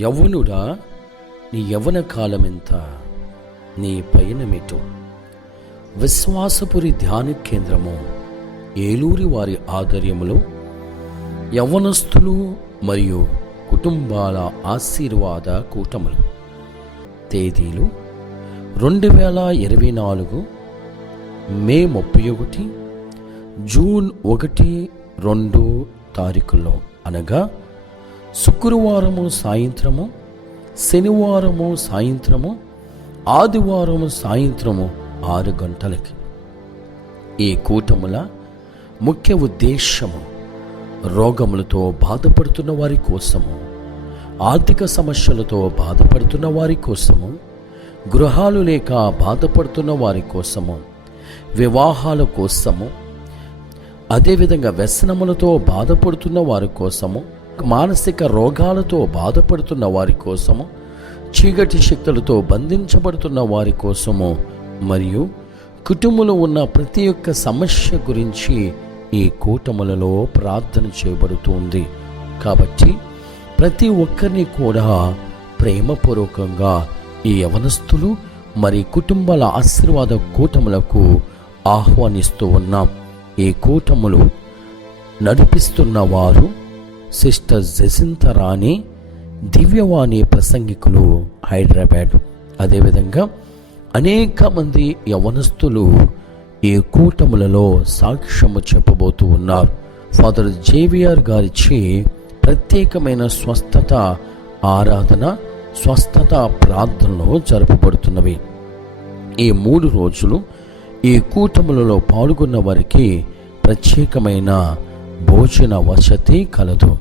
యవ్వనుడా నీ యవ్వన కాలమెంత నీ పయనమేటో. విశ్వాసపురి ధ్యాన కేంద్రము ఏలూరి వారి ఆధ్వర్యములో యవ్వనస్తులు మరియు కుటుంబాల ఆశీర్వాద కూటములు. తేదీలు రెండు వేల ఇరవై నాలుగు మే ముప్పై ఒకటి జూన్ ఒకటి రెండు తారీఖుల్లో అనగా శుక్రవారము సాయంత్రము శనివారము సాయంత్రము ఆదివారము సాయంత్రము ఆరు గంటలకి. ఈ కూటముల ముఖ్య ఉద్దేశము రోగములతో బాధపడుతున్న వారి కోసము ఆర్థిక సమస్యలతో బాధపడుతున్న వారి కోసము గృహాలు లేక బాధపడుతున్న వారి కోసము వివాహాల కోసము అదేవిధంగా వ్యసనములతో బాధపడుతున్న వారి కోసము మానసిక రోగాలతో బాధపడుతున్న వారి కోసము చీకటి శక్తులతో బంధించబడుతున్న వారి కోసము మరియు కుటుంబంలో ఉన్న ప్రతి ఒక్క సమస్య గురించి ఈ కూటములలో ప్రార్థన చేయబడుతుంది. కాబట్టి ప్రతి ఒక్కరిని కూడా ప్రేమపూర్వకంగా ఈ యవనస్తులు మరి కుటుంబాల ఆశీర్వాద కూటములకు ఆహ్వానిస్తూ ఉన్నాం. ఈ కూటములు నడిపిస్తున్న వారు సిస్టర్ జసింత రాణి దివ్యవాణి ప్రసంగికులు హైదరాబాద్. అదేవిధంగా అనేక మంది యవనస్తులు ఈ కూటములలో సాక్ష్యము చెప్పబోతూ ఉన్నారు. ఫాదర్ జేవిఆర్ గారిచి ప్రత్యేకమైన స్వస్థత ఆరాధన స్వస్థత ప్రార్థనలు జరపబడుతున్నవి. ఈ మూడు రోజులు ఈ కూటములలో పాల్గొన్న వారికి ప్రత్యేకమైన భోజన వసతి కలదు.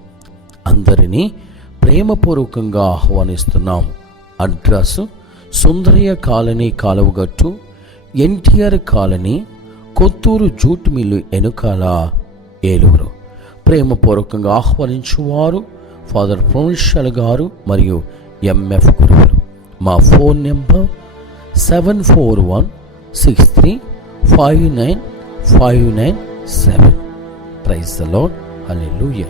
అందరినీ ప్రేమపూర్వకంగా ఆహ్వానిస్తున్నాం. Address Sundarayya colony కాలువగట్టు NTR colony Kothuru jute mill ఎనుకాల Eluru. ప్రేమపూర్వకంగా ఆహ్వానించువారు ఫాదర్ ప్రొన్షల్ గారు మరియు ఎంఎఫ్ గురువులు. మా phone number seven four one six three five nine five nine seven. Praise the lord hallelujah